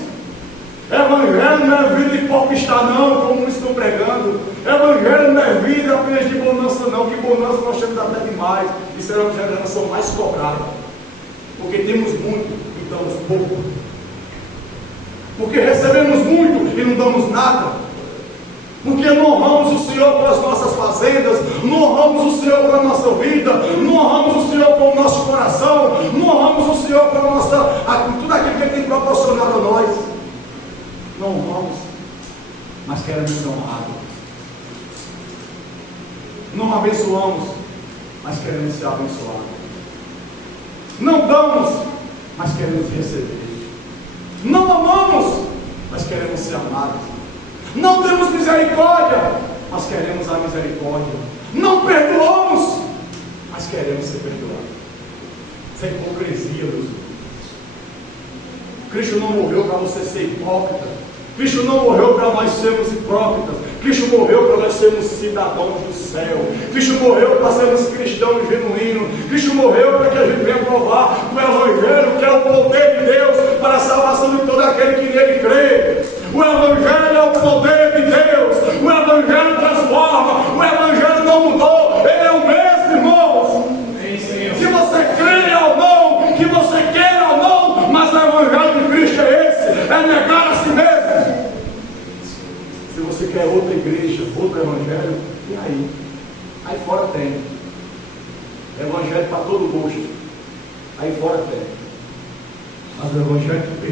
Evangelho não é vida de palpista não, como estão pregando. Evangelho não é vida apenas de bonança não, que bonança nós temos até demais, e seremos a geração mais cobrada, porque temos muito e damos pouco, porque recebemos muito e não damos nada, porque não honramos o Senhor com as nossas fazendas, não honramos o Senhor com a nossa vida, não honramos o Senhor com o nosso coração, não honramos o Senhor com com tudo aquilo que Ele tem proporcionado a nós. Não honramos, mas queremos ser honrados. Não abençoamos, mas queremos ser abençoados. Não damos, mas queremos receber. Não amamos, mas queremos ser amados. Não temos misericórdia, mas queremos a misericórdia. Não perdoamos, mas queremos ser perdoados. Isso é hipocrisia, meus irmãos. Cristo não morreu para você ser hipócrita. Cristo não morreu para nós sermos hipócritas. Cristo morreu para nós sermos cidadãos do céu. Cristo morreu para sermos cristãos genuínos. Cristo morreu para que a gente venha provar o Evangelho, que é o poder de Deus para a salvação de todo aquele que nele crê. O Evangelho é o poder de Deus. O Evangelho transforma. O Evangelho não mudou. Ele é o mesmo, irmãos. Se você crê ou não, que você queira ou não, mas o Evangelho de Cristo é esse. É negar a si mesmo. Se você quer outra igreja, outro evangelho, e aí? Aí fora tem. Evangelho para todo gosto. Aí fora tem. Mas o evangelho que